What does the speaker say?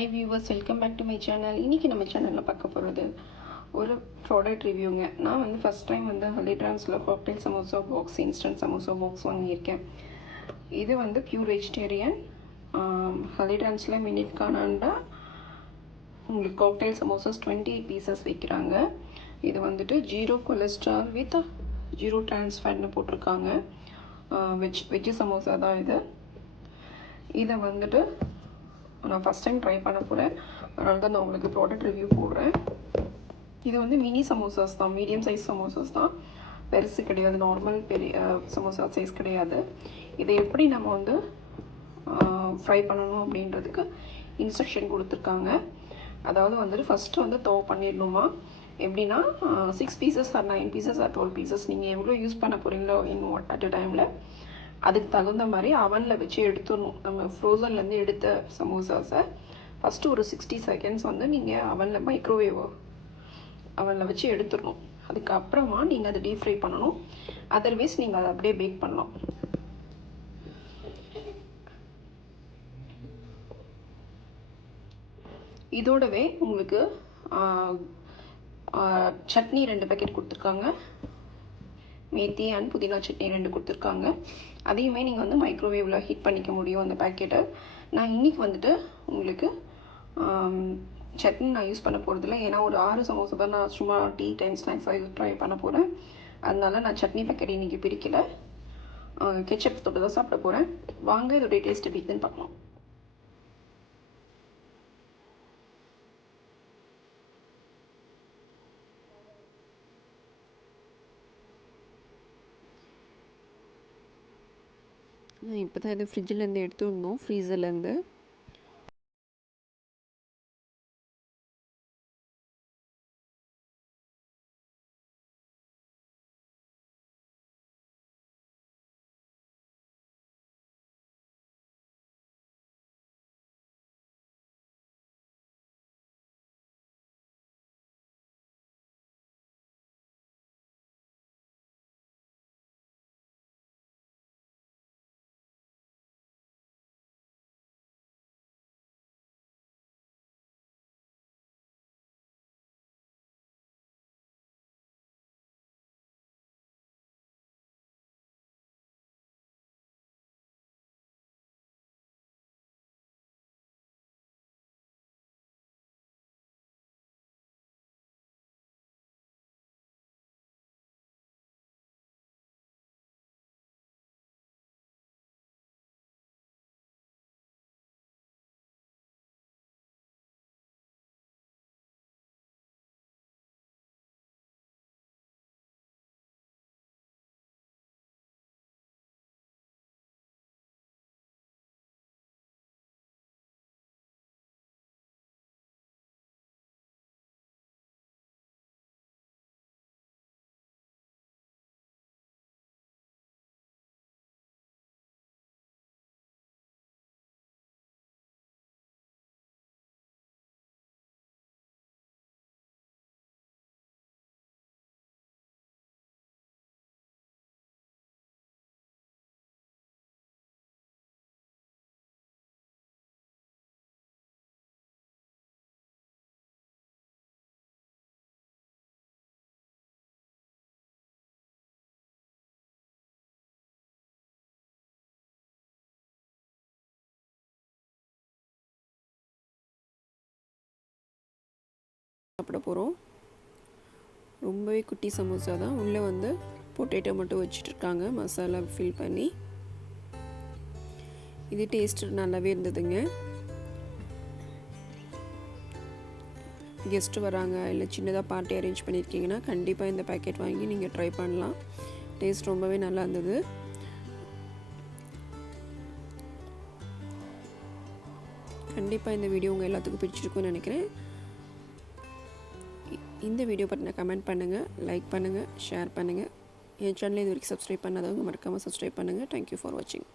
Hi viewers, welcome back to my channel. இன்றைக்கி நம்ம சேனலில் பார்க்க போகிறது ஒரு ப்ராடக்ட் ரிவ்யூங்க. நான் ஃபஸ்ட் டைம் ஹலிட்ரான்ஸில் cocktail samosa box, instant samosa box வாங்கியிருக்கேன். இது பியூர் வெஜிடேரியன். ஹலிட்ரான்ஸில் மினிட் கானாண்டா உங்களுக்கு காக்டெயில் சமோசாஸ் 28 பீசஸ் வைக்கிறாங்க. இது ஜீரோ கொலஸ்ட்ரால் வித் ஜீரோ டிரான்ஸ்ஃபேட்னு போட்டிருக்காங்க. வெஜ் சமோசா தான் இது. இதை நான் ஃபஸ்ட் டைம் ட்ரை பண்ண போகிறேன். அதனால தான் நான் உங்களுக்கு ப்ராடக்ட் ரிவ்யூ போடுறேன். இது மினி சமோசாஸ் தான், மீடியம் சைஸ் சமோசாஸ் தான், பெருசு கிடையாது, நார்மல் பெரிய சமோசா சைஸ் கிடையாது. இதை எப்படி நம்ம ஃப்ரை பண்ணணும் அப்படின்றதுக்கு இன்ஸ்ட்ரக்ஷன் கொடுத்துருக்காங்க. அதாவது ஃபஸ்ட்டு தவ பண்ணிடணுமா. எப்படின்னா 6 pieces or 9 pieces or 12 pieces நீங்கள் எவ்வளோ யூஸ் பண்ண போகிறீங்களோ அட் அ டைமில் அதுக்கு தகுந்த மாதிரி அவனில் வச்சு எடுத்துடணும். நம்ம ஃப்ரோசன்லேருந்து எடுத்த சமோசாஸை ஃபஸ்ட்டு ஒரு 60 செகண்ட்ஸ் நீங்கள் அவனில் மைக்ரோவேவ் அவனில் வச்சு எடுத்துடணும். அதுக்கப்புறமா நீங்கள் அதை டீப் ஃப்ரை பண்ணணும். அதர்வைஸ் நீங்கள் அதை அப்படியே பேக் பண்ணலாம். இதோடவே உங்களுக்கு சட்னி 2 பேக்கெட் கொடுத்துருக்காங்க. மேத்தி அண்ட் புதினா சட்னி 2 கொடுத்துருக்காங்க. அதையுமே நீங்கள் மைக்ரோவேவில் ஹீட் பண்ணிக்க முடியும் அந்த பேக்கெட்டை. நான் இன்றைக்கி உங்களுக்கு சட்னி நான் யூஸ் பண்ண போகிறதில்ல. ஏன்னா ஒரு 6 சமோசா தான் நான் சும்மா டீ டைம் ஸ்நாக்ஸாக ட்ரை பண்ண போகிறேன். அதனால நான் சட்னி பேக்கெட் இன்றைக்கி பிரிக்கலை. கெச்சப் தொட்டு தான் சாப்பிட போகிறேன். வாங்க இதோடைய டேஸ்ட் எப்படி இருக்குதுன்னு பார்க்கலாம். இப்போ தான் இது ஃப்ரிட்ஜிலேருந்து எடுத்து வந்தோம், ஃப்ரீசர்லேருந்து. சாப்பிட போகிறோம். ரொம்பவே குட்டி சமோசா தான். உள்ளே பொட்டேட்டோ மட்டும் வச்சுட்ருக்காங்க, மசாலா ஃபில் பண்ணி. இது டேஸ்ட் நல்லாவே இருந்ததுங்க. கெஸ்ட்டு வராங்க, இல்லை சின்னதாக பார்ட்டி அரேஞ்ச் பண்ணியிருக்கீங்கன்னா கண்டிப்பாக இந்த பேக்கெட் வாங்கி நீங்கள் ட்ரை பண்ணலாம். டேஸ்ட் ரொம்பவே நல்லா இருந்தது. கண்டிப்பாக இந்த வீடியோ உங்கள் எல்லாத்துக்கும் பிடிச்சிருக்குன்னு நினைக்கிறேன். இந்த வீடியோ பற்றின கமெண்ட் பண்ணுங்கள், லைக் பண்ணுங்கள், ஷேர் பண்ணுங்கள். என் சேனலை இது வரைக்கும் சப்ஸ்கிரைப் பண்ணாதவங்க மறக்காமல் சப்ஸ்கிரைப் பண்ணுங்கள். தேங்க்யூ ஃபார் வாட்சிங்.